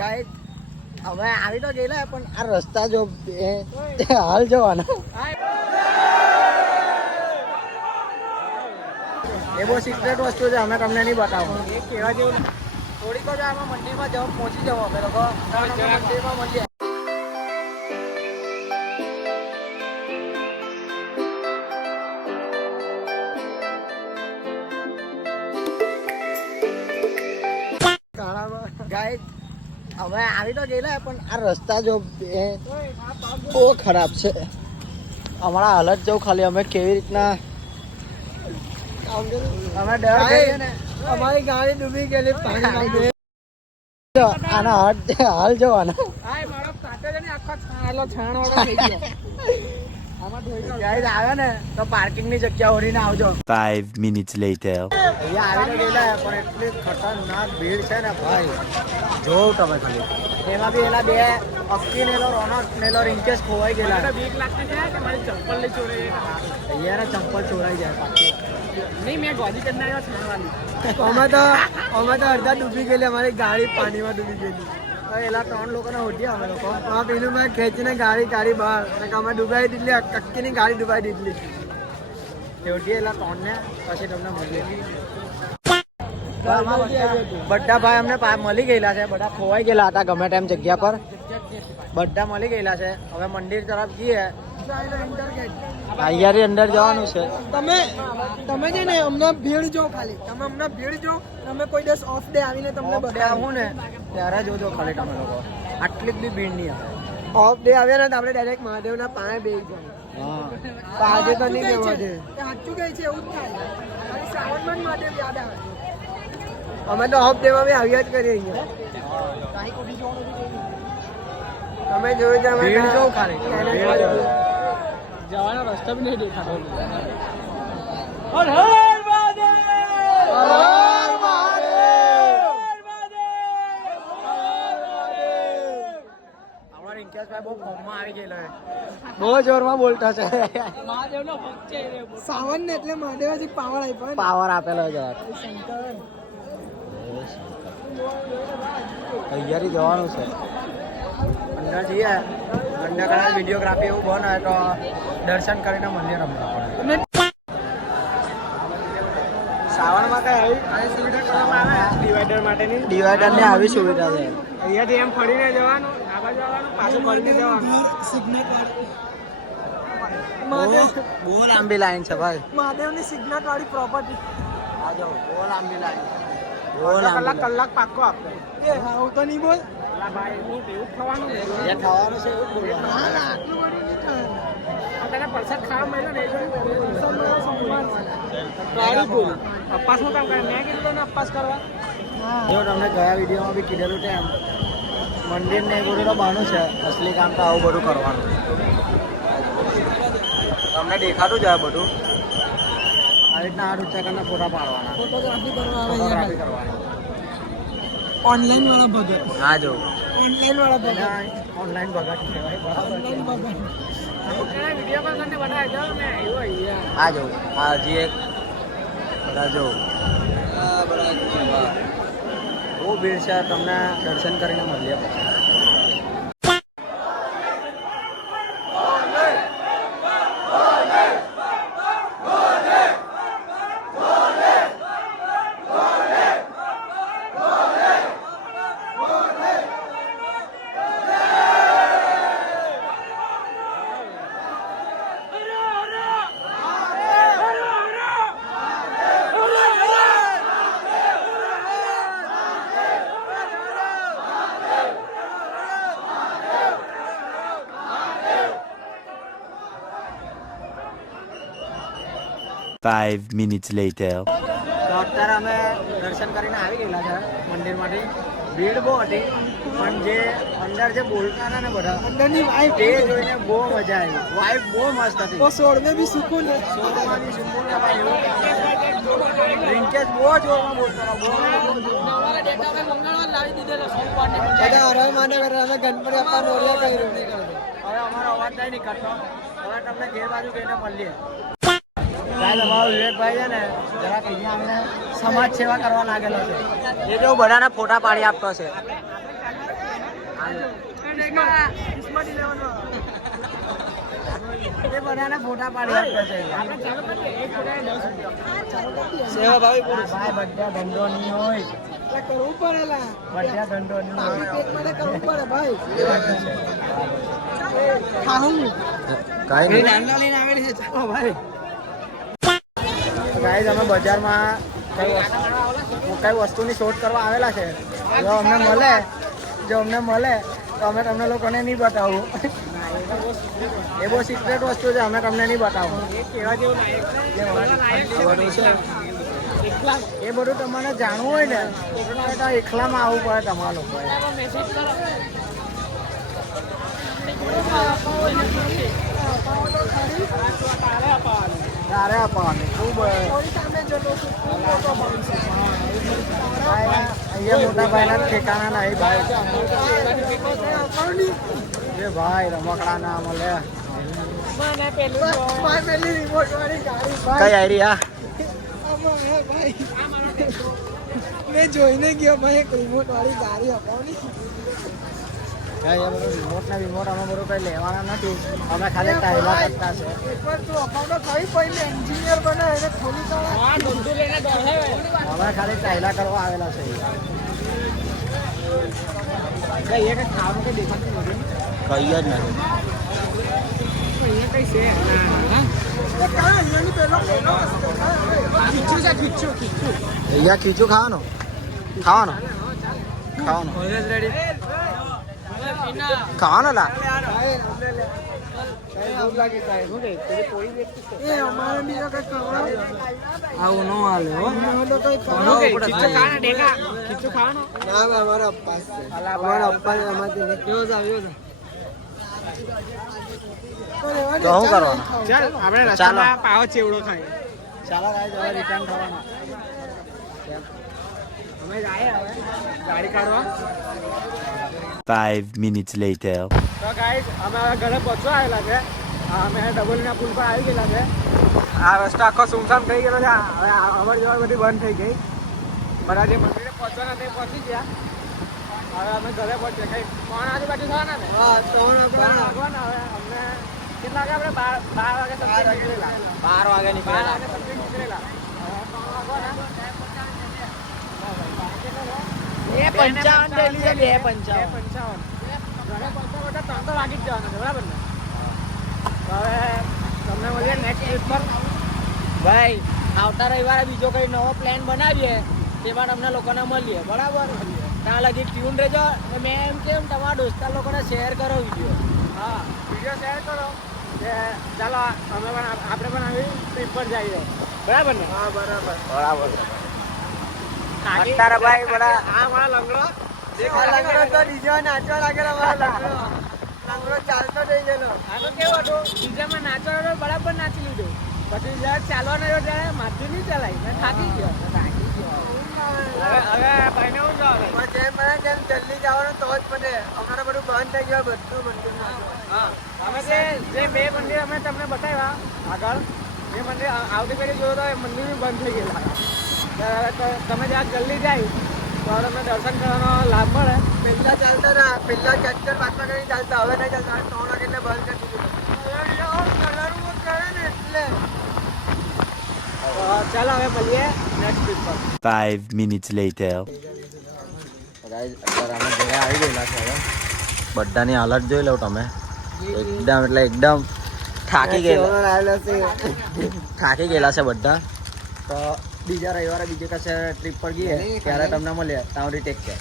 Guys હવે આવી તો ગયેલા પણ આ રસ્તા જો હાલ જવાના એ બહુ સિક્રેટ વસ્તુ છે અમે તમને નહીં બતાવો એ કેવા જેવું થોડીક જ આમાં મંદિરમાં જવા પહોંચી જવો અમે લોકો મંદિરમાં મળીએ ગાઈસ હવે આવી તો ગયેલા પણ આ રસ્તા જો બહુ ખરાબ છે અમારા હાલત જો ખાલી અમે કેવી રીતના અમે ડર ગઈએ ને અમારી ગાડી ડૂબી ગયેલી પાણી આના હાલ જવાના આવે ને તો પાર્કિંગ ની જગ્યા ઓળીને આવજો 5 minutes later અહીંયા આવી તો ગયેલા પણ એટલી ખતરનાક ભીડ છે ને ભાઈ જોવ તમે ખાલી એમાં બી એના બે અક્કી નેલો રોનક નેલો રિંકેશ ખોવાઈ ગયેલા બીક લાગતી છે કે મારી ચપ્પલ લઈ ચોરાઈ અહીંયા ચપ્પલ ચોરાઈ જાય પાછી નહીં મેં ગોદી કરી નાખ્યો છાણવાની અમે તો અડધા ડૂબી ગયેલી અમારી ગાડી પાણીમાં ડૂબી ગયેલી એલા 3 લોકોને ઓઢ્યા અમે લોકો હા પેલું મેં ખેંચીને ગાડી બહાર અમે ડૂબાઈ દીધલી કક્કીની ગાડી ડૂબાઈ દીધલી ઓઢીએ એલા 3 ને પછી તમને મળીએ બધા ભાઈ અમને મળી ગયેલા છે બધા ખોવાઈ ગયેલા હતા ગમે ટાઈમ જગ્યા પર બધા મળી ગયેલા છે હવે મંદિર તરફ જઈએ અહીંયાથી અંદર જવાનું છે તમે છે ને અમને ભીડ જો ખાલી તમે અમને ભીડ જો તમે કોઈ દિવસ ઓફ ડે આવીને તમને બતાવું ને ત્યારે જોજો ખાલી તમે લોકો આટલી બી ભીડ નહીં આવે ઓફ ડે આવ્યા ને તો આપણે ડાયરેક્ટ મહાદેવના પાસે બેસી જાય આજે તો નહીં બેવા દે સાચું કહે છે એવું જ થાય શ્રાવણમાં જ મહાદેવ યાદ આવે અમે તો ઓફ ડે માં બી આવ્યા જ કરીએ અહીંયા તમે જોયું છે ભીડ જો ખાલી જવાનો રસ્તો બી નહીં દેખાતો હર હર મહાદેવ હર હર મહાદેવ અમારા રિંકેશભાઈ બહુ ફોર્મમાં આવી ગયેલા છે બહુ જોરમાં બોલતા છે મહાદેવનો ભક્ત છે સાવન ને એટલે મહાદેવ જ પાવર આપ્યો પાવર આપેલો છે તૈયારી જવાનું છે અંદર જઈએ અંદર કદાચ વિડીયોગ્રાફી એવું બને તો દર્શન કરીને મંદિર રમવા પડે શ્રાવણમાં કઈ આવી સુવિધા કરવામાં આવે ડિવાઈડર માટેની ડિવાઈડર ને આવી સુવિધા છે અહીંયાથી એમ ફરીને જવાનું આ બાજુ આવવાનું પાછું ફરીને જવાનું સિગ્નેટ બહુ લાંબી લાઈન છે ભાઈ મહાદેવની સિગ્નેટ વાળી પ્રોપર્ટી આ જાઓ બહુ લાંબી લાઈન કલાક પાક્કો આપે હું તો નહીં બોલ ભાઈ એવું થવાનું છે એવું બોલવાનું પ્રસાદ ખાવા મળ્યો ને અપાસનું કામ કરે મેં કીધું ને અપાસ કરવા જો તમને ગયા વિડીયોમાં બી કીધેલું છે એમ મંદિર ને એ બધું તો બહાનું છે અસલી કામ તો આવું બધું કરવાનું તમને દેખાતું જ આવે બધું આ રીતના આઠ ઊંચા કરીને ફોટા પાડવાના ફોટોગ્રાફી કરવાના ઓનલાઈન વાળા ભગત હા જો ઓનલાઈન વાળા ભગત ઓનલાઈન ભગત કહેવાય ઓનલાઈન ભગત વિડીયો કોલ કરીને બનાવ્યો મે આવ્યો અહીંયા આ જો આ જે એક બધા જો આ બરાબર બહુ ભીડ છે તમને દર્શન કરીને મળીએ પછી 5 minutes later તો અત્યારે અમે દર્શન કરીને આવી ગયેલા છે મંદિરમાંથી ભીડ બહુ હતી પણ જે અંદર જે બોલતા હતા ને બધા અંદરની વાઇફ એ જોઈને બહુ મજા આવી વાઇફ બહુ મસ્ત હતી સોળને બી સુકૂન સોળમાં બી સુકૂન રિંકેશ બહુ જોરમાં બોલતા હતા બહુ બધા હરાય માને કરે અમે ગણપતિ આપવા નોરિયા કર્યું હવે અમારો અવાજ નહીં નીકળતો હવે તમને ઘેર બાજુ કહીને મળીએ અમારો વિવેકભાઈ છે ને જરાક અહીંયા આવીને સમાજ સેવા કરવા લાગેલો છે એ જો બધાના ફોટા પાડી આપતો છે એ બધાને ફોટા પાડી આપે છે સેવા ભાઈ ભાઈ બધા ધંધો નહીં હોય કરવું પડે બધા ધંધો નહીં કરવું પડે ભાઈ કાઈ નાનો લઈને આવેલી છે ચાલો ભાઈ ગાઈસ અમે બજારમાં કઈ વસ્તુની શોધ કરવા આવેલા છે જો અમને મળે તો અમે તમને લોકોને નહીં બતાવું એ બહુ સિક્રેટ વસ્તુ છે અમે તમને નહીં બતાવું એ બધું તમારે જાણવું હોય ને તો એકલામાં આવવું પડે તમારા લોકોએ તારે અપાવવાની ખૂબ અહીંયા મોટા ભાઈના ઠેકાણા નહીં ભાઈ એ ભાઈ રમકડા ના મળે કઈ આયરી હા મેં જોઈને ગયો ભાઈ એક રિમોટ વાળી ગાડી અપાવની રિમોટ ને રિમોટ અમે બધું કઈ લેવાના નથી અમે ખાલી ટાઈલા કરતા છે અમે ખાલી ટાઈલા કરવા આવેલા છે કઈ ખાવાનું કઈ દેખાતું નથી કઈ જ નથી ખીચું ખાવાનું ખાવાનો લા આવું નો હાલે હો ચાલો પાવ ચેવડો ખાય ચાલો રિટર્ન થવાના અમે જાય હવે ગાડી કાઢવા 5 minutes later. તો ગાઈસ અમે ઘરે પહોંચવા આવેલા છે અમે ડબોલીના પુલ પર આવી ગયેલા છે આ રસ્તો આખો સુમસામ થઈ ગયેલો છે હવે અવર જવર બધી બંધ થઈ ગઈ બધા જે મંદિરે પહોંચવાના તે પહોંચી ગયા હવે અમે ઘરે પહોંચીએ કઈ કોણ આજુબાજુ થવાના ને વાગવાના હવે અમને કેટલા વાગે આપણે 12 વાગે સમથિંગ નીકળેલા 12 વાગે નીકળેલા હવે 3 વાગવાના એ 55 ડેલી છે 255 ઘરે પહોંચવા બધા 3 તો વાગી જ જવાના છે બરાબર ને હવે તમને મળીએ નેક્સ્ટ ટ્રીપ પર ભાઈ આવતા રવિવારે બીજો કઈ નવો પ્લાન બનાવીએ તેમાં તમને લોકોને મળીએ બરાબર ત્યાં લગી ટ્યુન રહેજો મેં એમ કેમ તમારા દોસ્તાર લોકોને શેર કરો વિડીયો શેર કરો કે ચાલો અમે પણ આપણે પણ આવી ટ્રીપ પર જઈએ બરાબર ને હા બરાબર અત્યારે ભાઈ બડા આ મારા લંગડો તો ડીજે નાચવા લાગેલા મારા લંગડો ચાલતો થઈ ગયેલો આ તો કેવું હતું ડીજેમાં નાચવાનો બરાબર નાચી લીધું પછી જ્યારે ચાલવાનો રહ્યો ત્યારે માથું નહીં ચલાવી મેં થાકી ગયો હવે ભાઈને હું જવાનું જેમ જલ્દી જવાનું તો જ પડે અમારે બધું બંધ થઈ ગયું બધું હા અમે જે બે મંદિર અમે તમને બતાવ્યા આગળ એ મંદિર આવતી પેઢી જોયો તો એ મંદિર બી બંધ થઈ ગયેલા તમે જ્યાં જલ્દી જાય તો તમને દર્શન કરવાનો લાભ મળે પહેલા ચાલતા ના પહેલા 4-4-5 વાગે ચાલતા હવે નહીં ચાલતા 3 વાગે એટલે બંધ કરી દીધું એટલે ચાલો હવે મળીએ નેક્સ્ટ ટ્રીપ પર 5 minutes later. અત્યારે અમે ઘરે આવી ગયેલા છે હવે બધાની હાલત જોઈ લો તમે એકદમ થાકી ગયેલા છે બધા તો બીજા રવિવારે બીજે કશે ટ્રીપ પર ગઈએ ત્યારે તમને મળીએ ત્યાં સુધી ટેક કેર